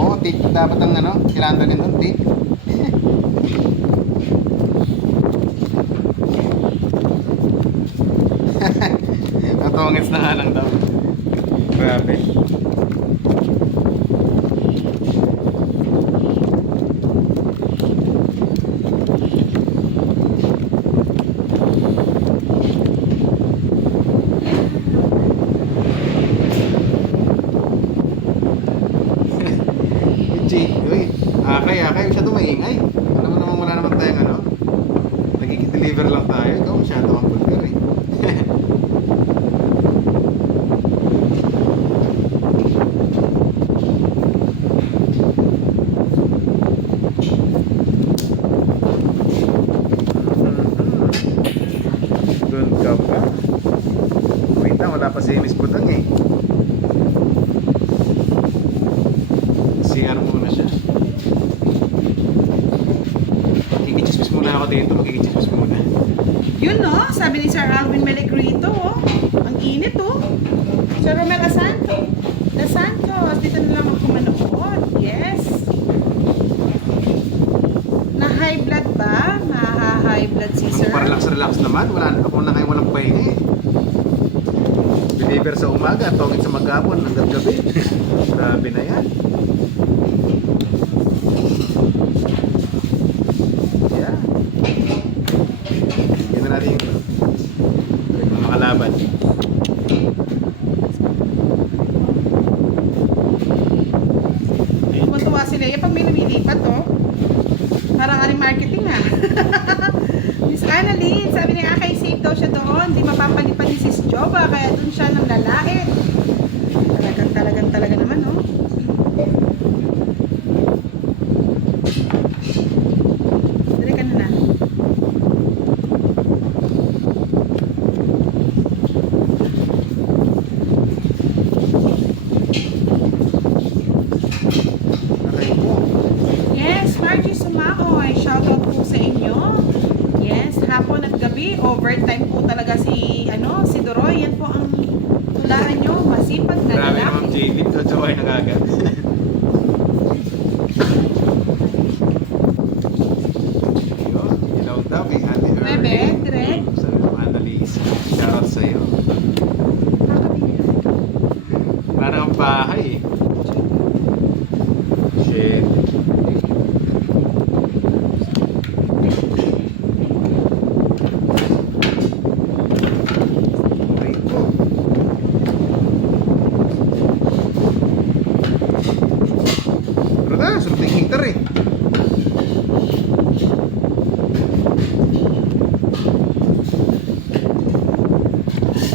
Oo, take dapat ang ano, kailangan din doon, take. Natongits na nga lang daw. Grabe. Uy, akay, masyado maingay. Alam mo naman wala naman tayong ano. Nag-deliver lang tayo. Ikaw masyado kang vulgar eh. Doon ka pa. Wait na, wala pa si Miss Butang eh. CR muna siya. Magkikichismis muna ako dito. Magkikichismis muna. Yun no, sabi ni Sir Alvin Melegrito, oh. Ang init oh. Sir Romel De Santos, dito na lang ako manood. Yes. Na high blood ba? High blood si Sir? Relax naman. Wala na ako na kayo walang pahinga eh. Deliver sa umaga, tongit sa maghapon, hanggang gabi. Grabe na yan. Yeah. Yan na natin yung makalaban. Matuwa sila yan pag may lumilipat oh. Parang marketing ah. Miss Annalyn, sabi niya kay safe daw siya doon. Di mapapalipan ni Sis Joba, kaya doon siya nang lalait. Talaga naman oh. Dali ka na. Aray mo. Yes, Margie Sumaoy, shoutout po sa inyo. Yes, hapon at gabi, overtime po talaga si Doroy. Yan po ang tulaan nyo, masipag na Grabe naman lalaki. JD, totoo ay nagagat. Yun, ilaw daw kay Ate Earl. Bebe, Dred. Sabi ng Annalise, shoutout sa'yo. Wala nang bahay eh. Shit. Rico. Pero na, sunod yung heater eh.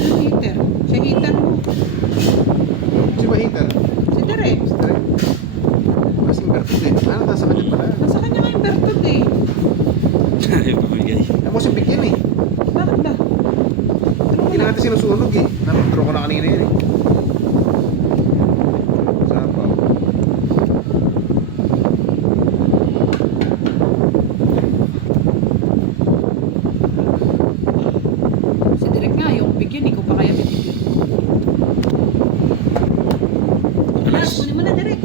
Yung heater. Siya heater mo. Si ba heater? Si Dred. Kasing bertud eh. Ano, nasa kanya pala. Nasa kanya nga yung bertud eh. Ayaw bumigay. Ako si bigyan eh. Bakit ba? Hindi na natin sinusunog eh. Napagturo ko na kanina yun eh. Saan pa? Si Dred nga, yung bigyan, ikaw pa kaya bibigyan. Alas, kunin mo na Dred.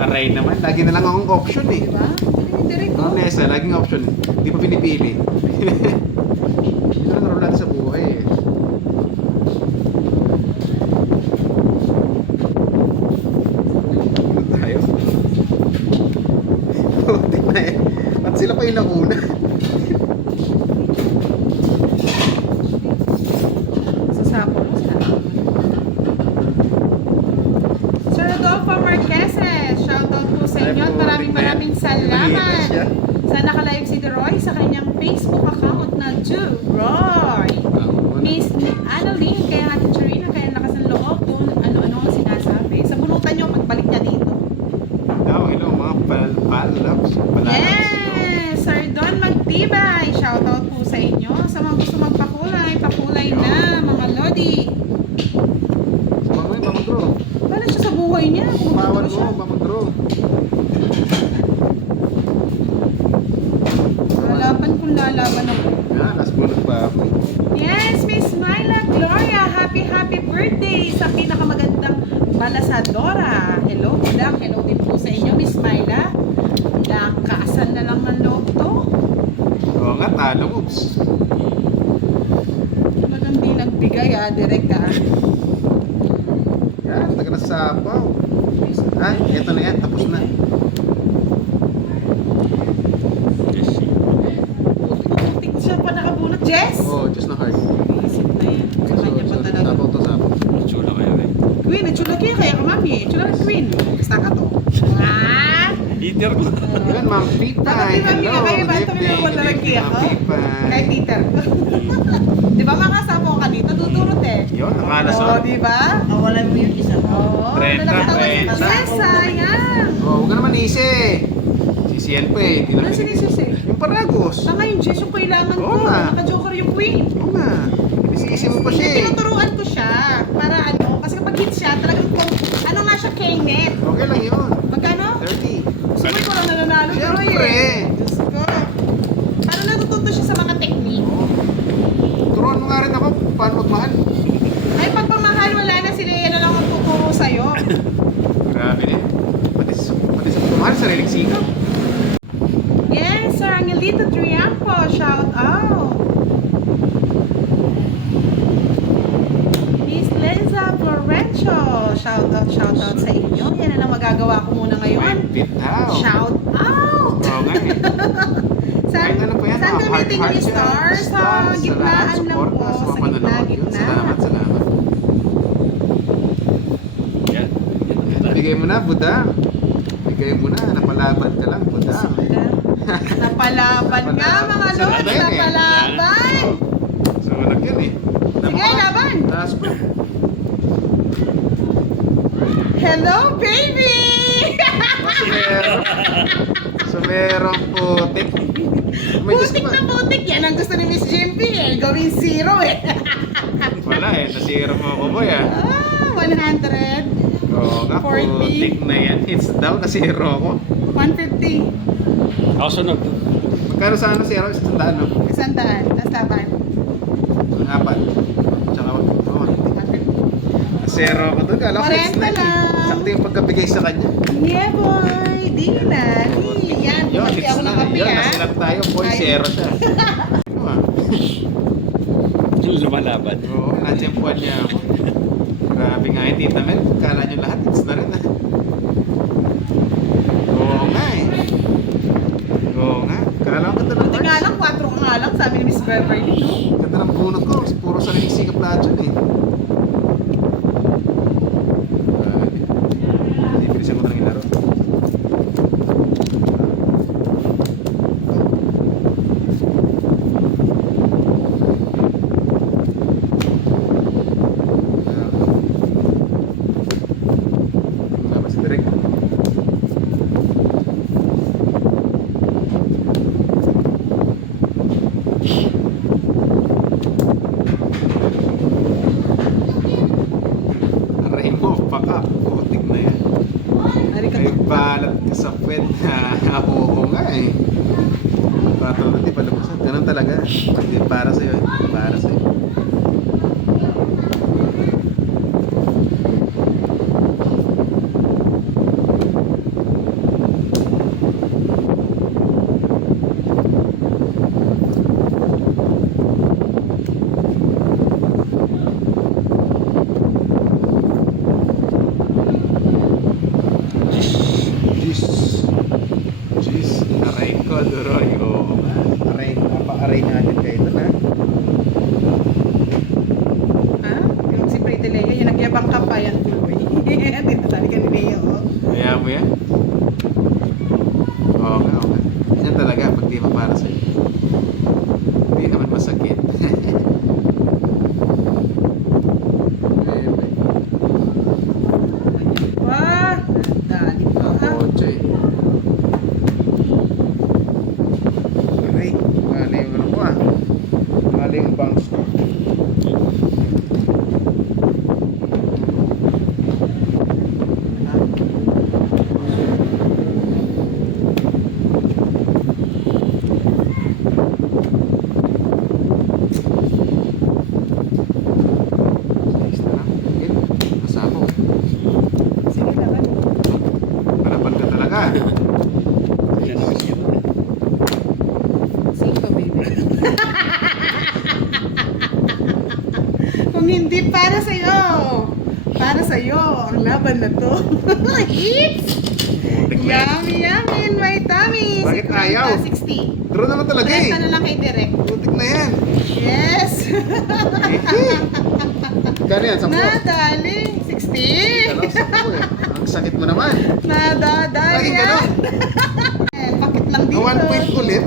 Aray naman, lagi na lang akong option eh. Diba? Kunin ni Dred. Ang Nesa, laging option eh. Hindi pa pinipili. Hindi na lang natin sa buhay eh. Ano tayo? Puti na eh. At sila pa yung nauna. Sasapo mo sa Sir Rodolfo Marqueses, shoutout po sa inyo at maraming salamat sa nakalive si Roy sa kanyang Facebook account na Roy. Miss Annalyn, kaya Ate Charina, kaya lakas ng loob kung ano-ano ang sinasabi. Sa bunutan nyo, magbalik na dito. Hello mga pal-loves. Yes! Sir Don Magtibay, shoutout po sa inyo. Sa mga gusto magpakulay, pakulay na, mga lodi. Pamay, pamagro. Paano siya sa buhay niya? Pawan Pumagro mo, siya. pamagro. Lalaban kung lalaban ako. Yan, last bullet pa ako. Yes, Miss Mike! Bigay direct Yan, taga na sapaw. Ah, eto na yan, tapos na. Yes. Putik siya pa nakabunot. Jess! Oh, just na hard. Isip na yan. Sa kanya pa talaga. Sapaw to sapaw. Chula kayo eh. Queen, chula kayo kaya ka mami. Chula ka Queen. Basta ka to. Ah! Eater ko. Yan, Ma'am Pipa. Tapos di mami ka kayo ba? Ito may mga lalaki ako. Kahit titer. Di ba makasapaw ka dito? Tuturot eh. Yun, nakala Oo, di ba? Kawalan mo yung isa. Oo. Trenta, Lalaki trenta. Yes, sayang. Oh, huwag ka naman isi. Sisiyan pa eh. Di na Ano sinisisi? Yung paragos. Saka yung Jess yung kailangan ko. Oo nga. Naka-joker yung Queen. Oo nga. Isisi mo pa siya eh. Tinuturuan ko siya. Para ano, kasi kapag hit siya, talagang ano nga siya, K-net. Okay lang yun. Magkano? 30. Sumay ko lang nananalo. Siyempre. Troy, eh. Diyos ko. Paano natututo siya sa mga technique? Oo. Turuan mo nga rin ako kung paano magmahal. Ay, pagpamahal, wala na sila. Yan na lang ang tuturo sa'yo. Grabe eh. Pati sa pagmamahal, sariling sikap. Yes, Sir Angelito Triampo. Shout out. Miss Leza Florencio. Shout out sa inyo. Yan na lang magagawa ko muna ngayon. Fit how? Shout out! Oo nga eh. Saan, Kahit ano po yan, saan mga gamitin heart yung yan. stars? Sa gitnaan lang support po. na Sa mga manonood yun. gitna. Salamat. Yan. Bigay mo na, Budang. Bigay mo na, napalaban ka lang, Budang. Napalaban nga mga Sa lord. laban eh. Napalaban. So, walang yun eh. Sige, laban. Taas pa. Hello, baby! Sumerong putik. May gusto Putik pa. na putik. Yan ang gusto ni Miss Jimpy eh. Gawin zero eh. Wala eh, nasira mo ako boy ah. 100. Oo nga, 40. putik na yan. It's down, nasira ako. 150. Ako sunod. Magkano sa ano nasira? Isang daan, no? 100. Tapos laban. Ang apat. Tsaka, oh, 150. nasira ako doon. Kala ko 40 it's like, lang. sakto yung pagkabigay sa kanya. Yeah, boy. Di na. Yan. Yun, Bumati it's ako ng na. kape Yun, ah. nasilat tayo. Boy, Ay. zero siya. Ano ah? Lumalaban. Oo, natsyempuan niya ako. Grabe nga eh, Tita Mel. Kala niyo lahat, it's na rin ah. Oo nga eh. Oo nga. Kala ko ganda ng Buti nga cards. lang, 4 ka nga lang, sabi ni Miss Beverly, no? Ganda ng bunot ko. Puro sariling sikap lahat yun eh. Bilisan ko na lang yung laro. Labas direct. Aray mo, paka. Putik na yan. Ari ka May balat ka sa puwet. Oo nga eh. Patol na di palubusan. Ganun talaga. Hindi para sa'yo. Para sa'yo. Jeez. Jeez. Aray ko, Duroy. Oo nga. Aray. Napaaray natin kayo ito na. hindi para sa'yo. Para sa'yo, ang laban na to. Eats! Muntik na yan. Yummy, yummy in my tummy. Bakit 50, ayaw? 60. Draw naman talaga eh. 30 na lang kay Direk. Muntik na yan. Yes! Kano yan? 10? Nadali. 60. Ano? 10 eh. Ang sakit mo naman. Nadadali Laging yan. ganon. Bakit lang dito? 1 point ulit.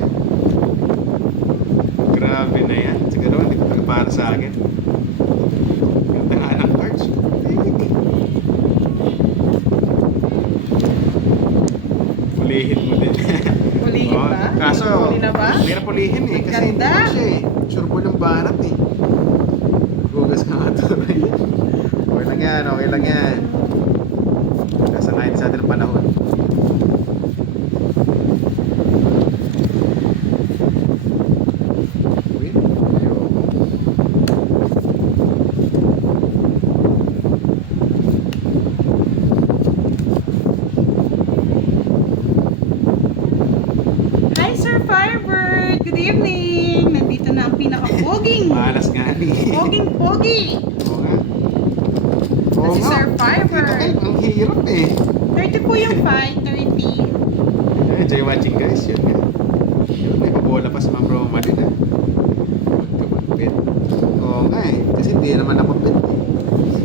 Grabe na yan. Siguro hindi ko talaga para sa akin. Ganda nga ng cards. Pulihin mo din. Pulihin Oo, ba? Kaso, Huli na ba? mahirap pulihin eh. Kasi hindi Ganda. mo siya eh. Sure ball yung banat eh. Gugas ka nga tuloy. Okay lang yan, okay lang yan. Kasangayin sa atin ang panahon. Win. Ayun. Hi, Sir Firebird! Good evening! Nandito na ang pinaka-poging. Malas nga ni. Poging-pogi! Oo nga. Oo Si nga. Sir Firebird. Ito kayo, ang hirap eh. 30 po yung fight, 30. Enjoy watching guys, yun nga. Yun, may pabola pa sa mga bro Malin ah. Magkabit. Oo nga eh, kasi hindi naman napabit eh.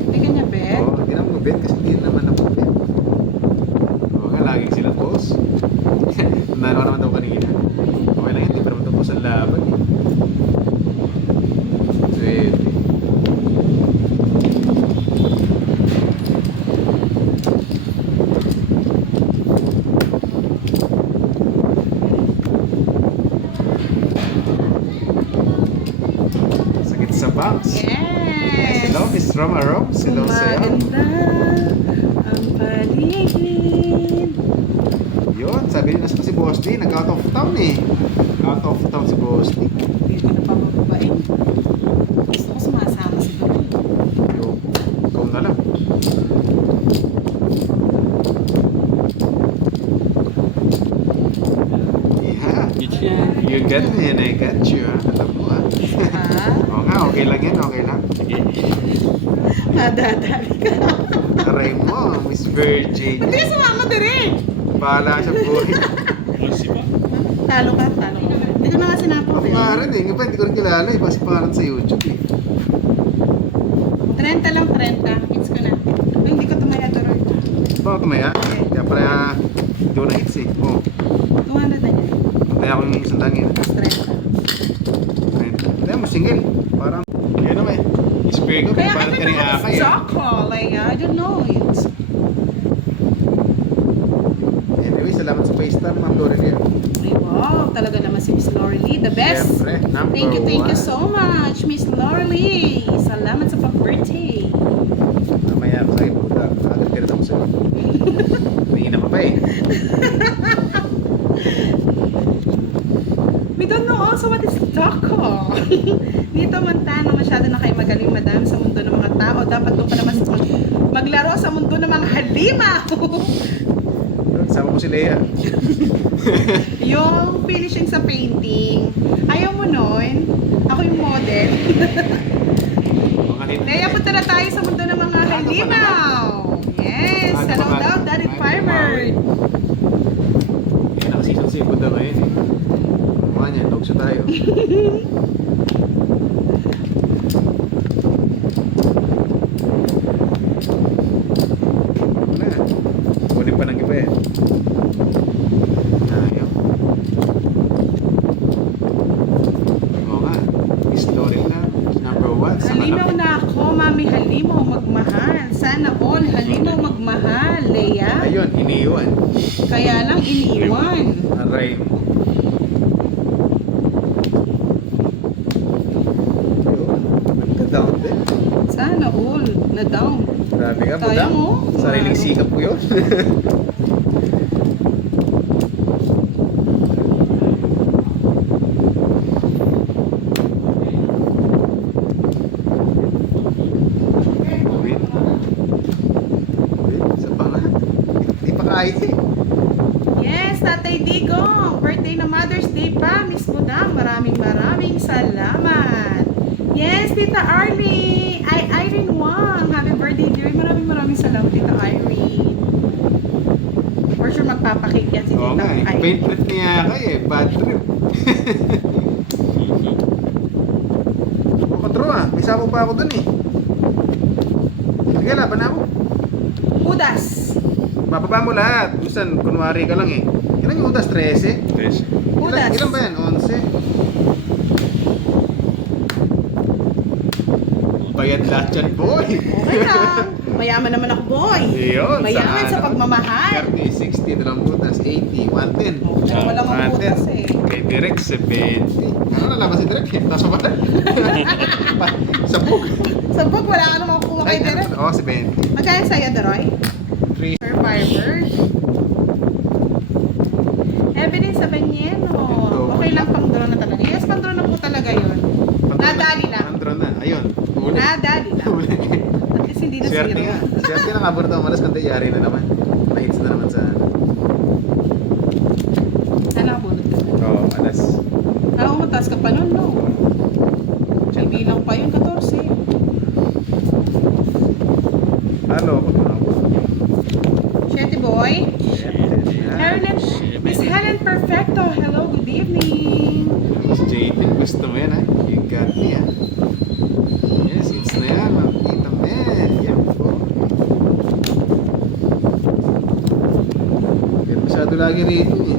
Hindi ka niya, Bet? Oo, hindi naman mabit kasi hindi naman napabit. Oo nga, laging sila boss. Nalo naman daw kanina. Okay lang yan, hindi pa naman tapos ang laban eh. Pwede. Sakit sa bounce. Yes! Hello, Miss Roma Rose. Hello sa'yo. Maganda ang paligid. Yun, sabi nila sa si Boss D, nag-out of town eh. Out of town si Boss D. Hindi ko na pabababain. Gusto ko sumasama si Dory. Yo, ikaw na lang. Yeah, Good yan. you got me and I got you ha. Alam mo ha. Ha? Oo nga, okay lang yan, okay lang. Sige. Nadadali ka. Aray mo, Miss Virgin. Hindi ka sumama Direk! Bahala sa buhay. Ano si ba? Talo ka, talo ka. Hindi ko na nga sinapos Ako nga rin eh, nga pa, hindi ko rin kilala eh. Basta pangalan sa YouTube eh. 30 lang, 30. Hits ko na. Ay, hindi ko tumaya Dory. Bakit tumaya? Kaya pala, hindi ko na hits eh. Oo, 200 na niya. kaya ako yung isang dangin. Tapos 30. Kaya mo, single. Parang, kaya naman eh. Spare ko, kaya parang ka rin akay eh. Choco, like, I don't know it. Anyway, salamat sa FaceTime, Ma'am Lorelia. Ay, wow, talaga naman si Miss Laurelie, the best. Siyempre, number Thank you one. so much, Miss Laurelie. Salamat sa pag-birthday. Mamaya ako sa'yo, puta. Agad ka rin ako sa'yo. Mahina pa pa eh. We don't know also what is taco. Dito Montana, masyado na kayo magaling madami sa mundo ng mga tao. Dapat doon ka naman maglaro sa mundo ng mga halimaw. Sama ko si Lea. Yung finishing sa painting, ayaw mo nun? Ako yung model. Mga tita. Kaya punta na tayo sa mundo ng mga halimaw. Yes, Ano hello pa ba? daw, Daddy Ano Firebird. Eh, naka-season 2 daw ngayon eh. Mga niya, dogso tayo. Wala. Kunin pa ng iba eh. Ayaw. Oo nga. Story na. Number 1. Sa Halimaw kalaki. na ako, mami, halimaw magmahal. Sana all halimaw magmahal, Leia. Ayun, iniiwan. Kaya lang iniiwan. Aray mo. Ayun. Nagka-down din. Sana all na down. Grabe ka, Tayo budang. mo. Sariling sikap ko yun. Wait. Wait, isa pa nga. Hindi pa kaya eh. Yes, Tatay Digong. Birthday na Mother's Day pa, Miss Budang. Maraming salamat. Yes, Tita Arlie. Ay, Irene Wang. Happy birthday, dear. Maraming salamat, Tita Irene. For sure, magpapakake yan si Oo Tita nga eh. Irene. Paint trip niya kayo eh. Bad trip. Mukhang true ah. May sabog pa ako dun eh. Sige, laban na ako. Udas. Bababa mo lahat. Minsan, kunwari ka lang eh. Ilan yung utas? 13? Tres. Udas. Ilan ba yan? 11? Bayad lahat yan, boy! Okay lang. Mayaman naman ako, boy. Yun, Mayaman sa pagmamahal. 30, 60, dalawang butas, 80, 110. Okay, walang ang udas eh. Kay Direk, 70. Ano nalaman si Direk eh? Nasa ba? Sabog. Sabog, wala ka naman kukuha kay Derek. Oo, 70. Magkano sa'yo, Daroy? 3. Survivor. Evelyn Sabanyeno. Okay lang pang draw na talaga. Yes, pang draw na po talaga yun. Nadali lang. Andro na. Ayun. Huli. Nadali lang. Huli. At least hindi na Swerte zero. nga. Swerte na kabur na umalas kundi yari na naman. Mahits na naman sa... Sana nakabunod ka. Oo, alas. Alam mo, mataas ka pa nun, no? Hindi lang pa yun, 14. Halo, ako na ako. Shete boy. Helen, Miss Helen Perfecto. Hello, good evening. Mas JP, gusto mo yan ha? You got me ah. Yes, it's na yan. Makikita mo yan. Yan po. Kaya masyado lagi rito eh.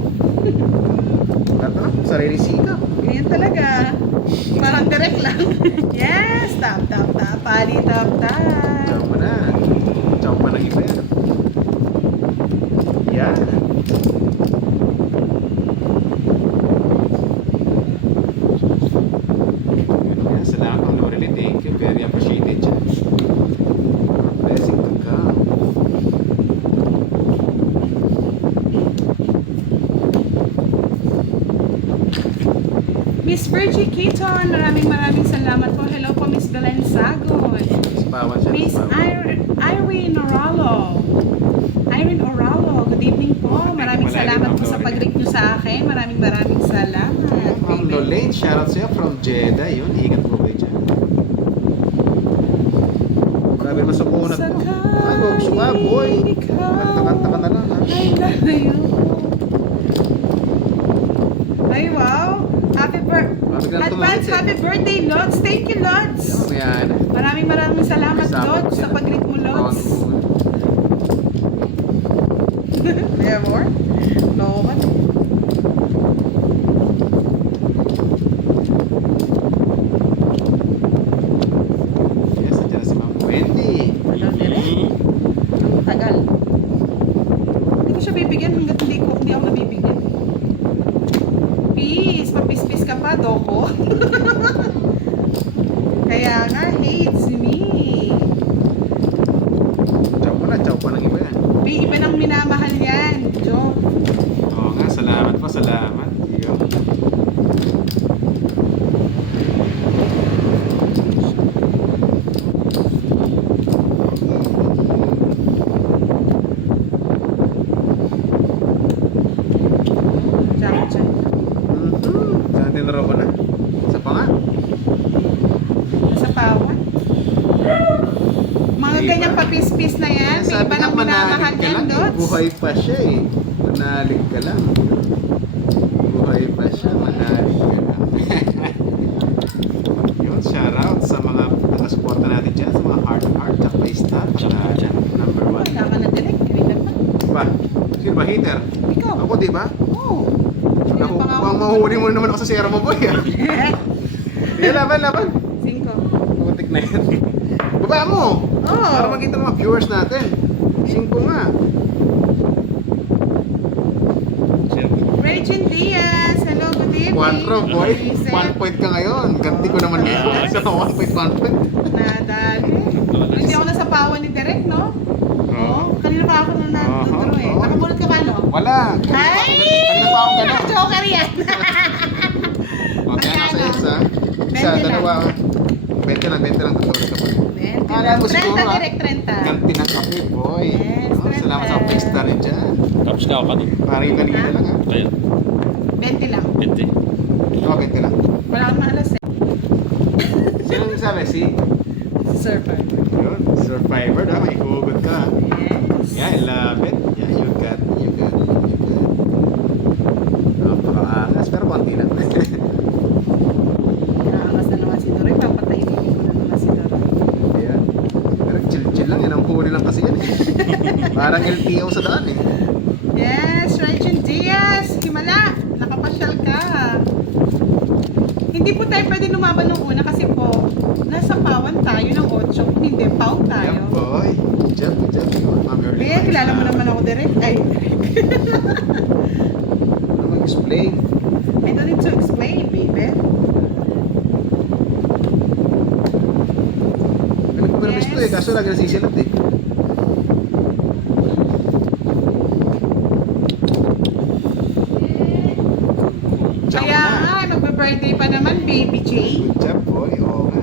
Kata na, sarili sika. Ganyan talaga. Parang direct lang. Yes, tap, tap, tap. Pali, tap, tap. Chow pa na. Chow pa ng iba yan. Yan. Yan, salamat ang really thank you. Very appreciated siya. Blessing to come. Miss Virgie Keaton, maraming salamat po. Hello po, Miss Belen Sagon. Spawan siya. Miss Irene Oralo. Irene Oralo, good evening po. Maraming salamat po sa pag-rate nyo sa akin. Maraming salamat. Ma'am Lolaine, shoutout sa'yo from Jeddah. Yun, ingat po kayo dyan. Grabe masukunat mo. Ay, huwag suka, boy. Kanta-kanta ka na lang, ha? Ay, lalayo. Ay, wow. Advance happy birthday, Lods. Thank you, Lods. Yan, yan. Maraming salamat, Kasama Lods, ko sa yan. pag-rate mo, Lods. On. Yeah, more? No, man. Yes, nandiyan na si Ma'am Wendy. Wala, direct. Ang tagal. Hindi ko siya bibigyan hanggat hindi ako nabibigyan. Peace! Papis-pis ka pa, Doko. Kaya nga, hates me. Chow pa ng iba yan. May iba nang minamahal yan, Jo. Oo nga, salamat po, salamat. Yun. Jack, Jack. Saan tinaro ko na? Isa pa nga. Nasa pawan. Mga Diba? ganyang papis-pis na yan. May iba nang minamahal ka yan, lang eh. Lods. Buhay pa siya eh. Manalig ka lang. Buhay pa siya, manalig ka lang. Yun, shoutout sa mga nakasuporta natin dyan, sa mga heart, tsaka star, tsaka number 1. Wala ka na direct. Ganyan naman. Ba? Sino ba hater? Ikaw. Ako, di ba? Oo. Bang mahuli mo naman ako sa sera mo, boy. Ah. Sige, laban. 5. Putik na yan. Baba mo! Oo. Para makita ng mga viewers natin. 5 nga. Regine Diaz, hello, good evening. 4, boy. Reset. 1 point ka ngayon. Ganti ko naman ngayon. So, 1 point. Nadali. Hindi ako nasa pawan ni Derek, no? Oo. Kanina pa ako na nandun eh. Oo. Nakabulot ka ba, no? Wala. Ay! Kanina pa akong gano'n. Joker yan. Okay, nasa isa. Isa, 20 lang. dalawa. 20 lang. Tutulog ka pa. Kala mo 30 siguro, ah. direct 30. Ganti ng kape, boy. Yes, Oh, salamat sa 30. pesta rin dyan. Tapos ka ako kanina. Parang kanina lang ha. Kaya, 20 lang. 20. Okay ka lang. Wala akong maalas eh. Sino ang sabi? Si? So, Survivor. Yun, survivor na, may hugot ka. Yes. Yeah, I love it. Yeah, you got. Napakaangas, pero konti lang. Nakakas na naman si Dory. Papatayin ko na naman si Dory. Yeah. Pero chill lang yan, ang huli lang kasi yan eh. Parang LTO sa daan eh. Yes, Regine Diaz. Himala, nakapasyal ka. Hindi po tayo pwede lumaban nung una kasi po, nasa pawan tayo ng 8. Kung hindi, pound tayo. Yeah, boy. Jump. Ma'am Early. Kaya kilala mo naman ako direct. Ay, Ano mag-explain? I don't need to explain, baby. Nagpapermis to eh, kaso lagi nasisilap eh. Tsaka Kaya na. nga, magbe-birthday pa naman, baby J. Good job, boy. Oo nga.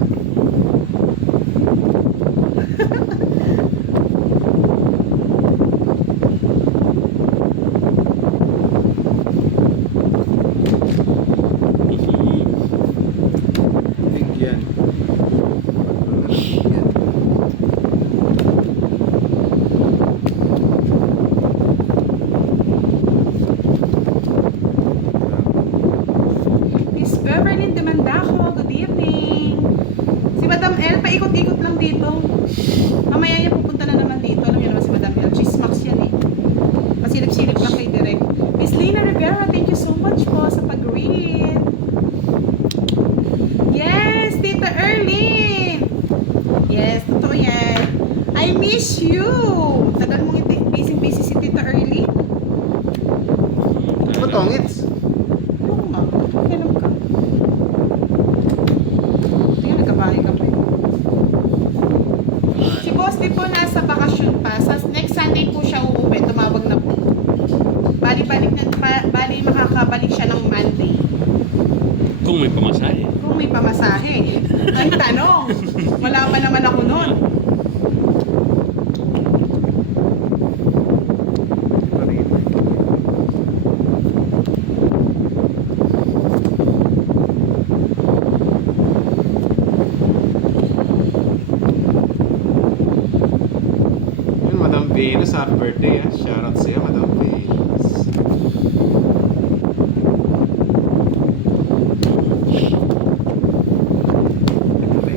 Bigyan. Bigyan. Miss Beverly Demandaco, good evening. Si Madam L, paikot-ikot lang dito. Mamaya niya pupunta na naman dito. Alam niyo naman si Madam L, Chismax yan eh. Pasilip-silip lang kay Direk. Miss Lina Rivera, thank you so much po sa pag-read. Yes, Tita Erlyn. Yes, totoo yan. I miss you. Tagal mong busy si Tita Erlyn. Ano ba tongits? Oo nga, kailan ka? Tingnan, nagkabahay ka pa eh. Si Boss di po nasa bakasyon pa. Sa next Sunday po siya uuwi. Tumawag na po. Bali makakabalik siya ng Monday. Kung may pamasahe. Kung may pamasahe. Ang tanong, wala pa naman ako nun. Yun, Madam Venus, happy birthday ah. Shoutout sa'yo, Madam Venus.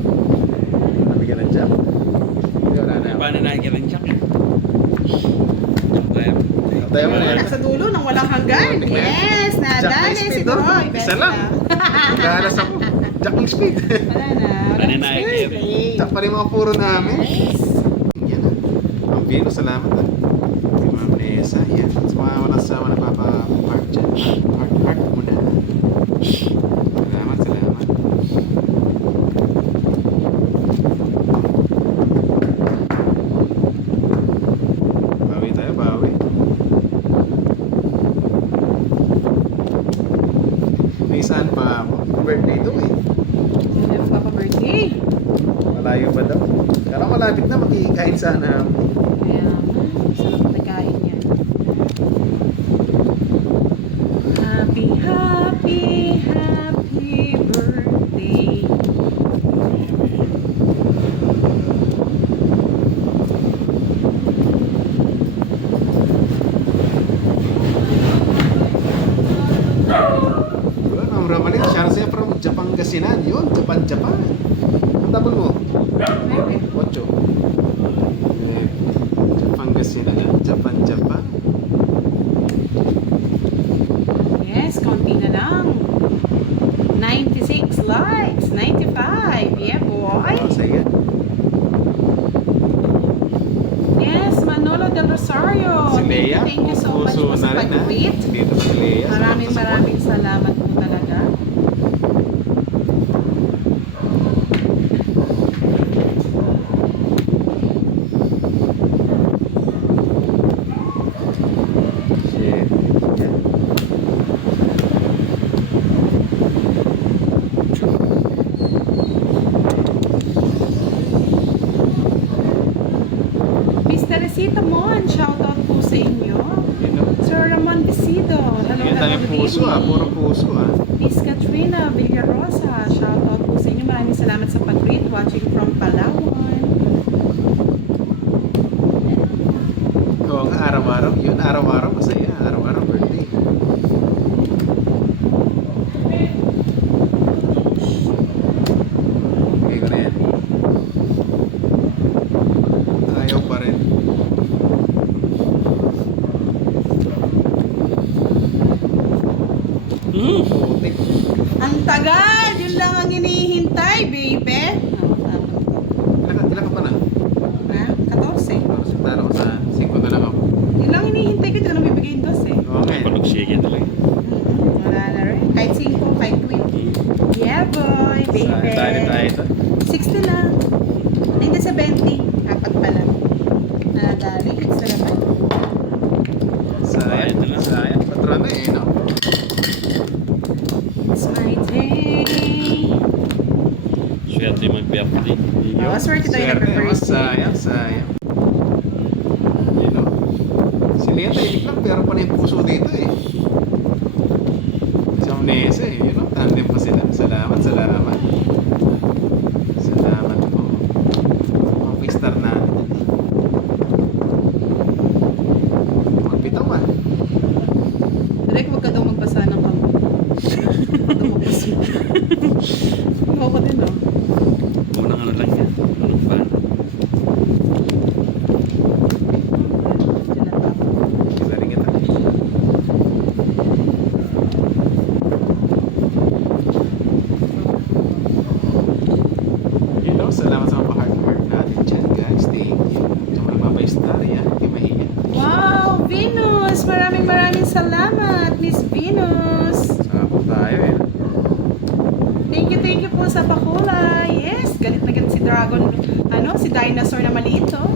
Nabigyan ng jump. Hindi, wala na. Paano nakikita yung jack? Tayo mo na yan. Sa dulo ng walang hanggan. Tingnan. Yes, nadali Jack ng si speed, no? Troy. Isa lang. Naghahalas ako. Jack ng speed. Wala na. Wala na, Birthday. Jack pa rin mga puro namin. Yes. Yan ah. Ma'am Venus, salamat ah. Si Ma'am Nessa, yan. Sa mga walang sama nagpapa-heart dyan. Heart muna. Salamat. Bawi tayo, bawi. May saan pa ako? Birthday to eh. Wala nang papa-birthday. Malayo ba daw? Kala malapit na makikain sana. Kaya, sarap na kain yan. Happy birthday. Yun, ang Ramalin, siya siya from Pangasinan. Yun, Japan. Ang tabon mo? Maybe. 8. Pangasinan, Japan. Yes, konti na lang. 96 likes. 95. Yeah, boy. Oh, sige. Yes, Manolo Del Rosario. Si Lea, Thank you so much po sa na rin, ha? pag-tweet. Dito si Lea. Maraming salamat po talaga. Shit. Yeah. Miss Teresita Mon, shoutout po sa inyo. Yun, no? Sir Ramon Bisido, hello, Yan tayo good puso ah, evening. puro puso ah. Miss Katrina Villarosa, shoutout po sa inyo. Maraming salamat sa pag-read, watching from Palawan. Oh, swerte tayo na Swerte, first. sayang, sayang. You know? Si Lea tahimik lang pero panay puso dito eh. Si Amnesia eh, you know? Tandem pa sila. Salamat, salamat. Salamat po. Mga quick star natin. Magbitaw ah. Direk, wag ka daw magbasa ng kamay. Wag daw magbasa. Ako din oh. Unang ano lang yan. Unang ban. Diyan na pa. Kita rin kita. You know, salamat sa mga hard work natin dyan guys. Thank you. Yung mga mapay-star yan, hindi mahiya. Wow, Venus! Maraming salamat, Miss Venus! Saka tayo eh. Thank you po sa pakulay. Yes, galit na galit si Dragon. Si dinosaur na maliit, oh.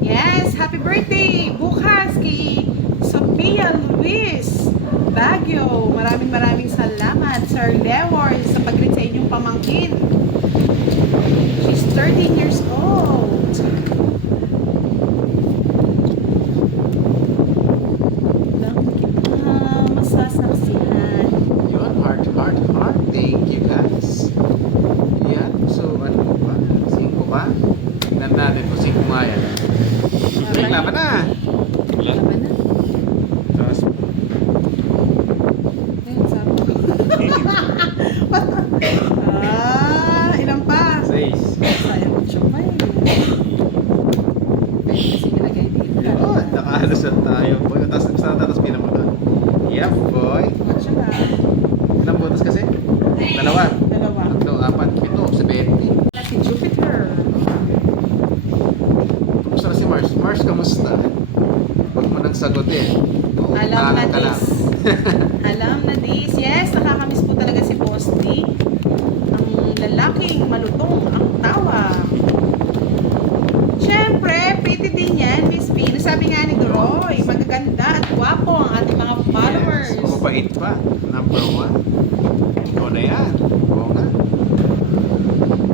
Yes, happy birthday! Bukas kay Sophia Luis Baguio. Maraming salamat, Sir Lewor, sa pag-greet sa inyong pamangkin. She's 13 years old. Dami kita masasaksihan. Yun, heart. Thank you guys. Yan, so ano ba? 5 pa? Tingnan natin kung 5 nga yan. Ay, laban na! Wala. Laban na. Tapos, Ayun, sabi ko. Ilan pa? 6. Sayang ko siya pa eh. Pwede kasi nilagay dito. Yun, nakahalusan tayo. Boy, tapos bilang mo doon. Yep, boy. Watch ba? Ilang butas kasi? 2. Dalawa. 3, 4, 7, 70. Si Jupiter. Kumusta na si Mars? Mars, kamusta? Huwag mo nang sagutin. Alam na Tahanap ka lang. this. Alam na this. Yes, nakakamiss po talaga si Boss D. Ang lalaking malutong ang tawa. Siyempre, pretty din yan, Miss Venus. Sabi nga ni Doroy, magaganda at gwapo ang ating mga followers. Yes, mabait pa. Number 1. Ikaw na yan. Oo nga.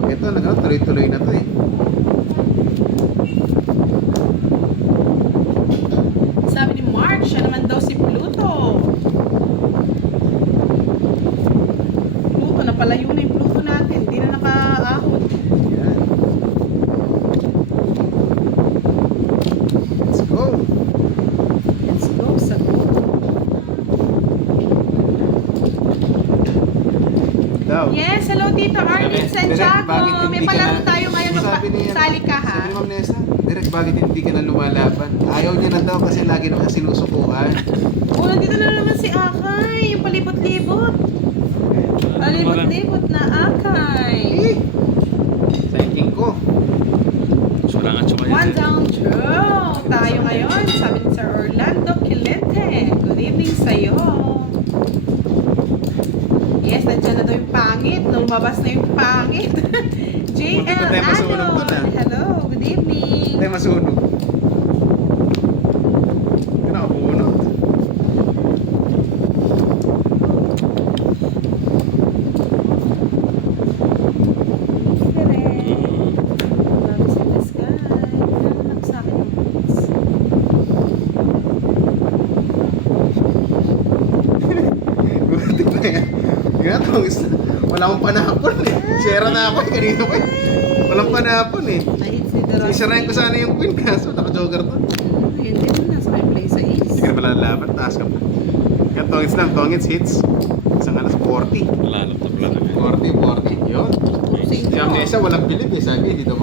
Ito, tuloy-tuloy na to eh. Sabi ni Mark, siya naman daw si Pluto. Pluto, napalayo na yung Pluto natin. Hindi na nakaahon. Yan. Let's go. Let's go sa Pluto. Daw. Yes, hello Tito Arlene Santiago. May palaro tayo ngayon. Sali ka ha. Sabi ni Ma'am Nessa, Direk, bakit hindi ka na lumalaban? Ayaw niya na daw kasi lagi naman sinusukuan. Oh, nandito na naman si Akay. Yung palibot-libot. Palibot-libot na Akay. Thanking ko. Surangan siya kayo. One down throw. Tayo ngayon. Sabi ni Sir Orlando Quilente. Good evening sa'yo. Yes, nandiyan na daw yung pangit. Lumabas na yung pangit. JL Buti pa tayo masunog Ano. dun, ah. Hello, good evening. Tayo masunog. Nakabunot. Grabe sa the sky. Ano sa akin yung boots? Buti pa yan. Ginatawang isa. Wala akong panapon eh. Sira na ako eh. Kanina ko eh. Walang panapon eh. Nahit si Dorothy. Sisirain ko sana yung queen kaso naka-jogger to. Hindi mo nasa may place sa is. Hindi ka na pala laban. Taas ka pa. Kaya tongits lang. Tongits hits. Isang alas 40. Lalap na pala na. 40. Yun. Si Amnesia walang bilib eh. Sabi hindi daw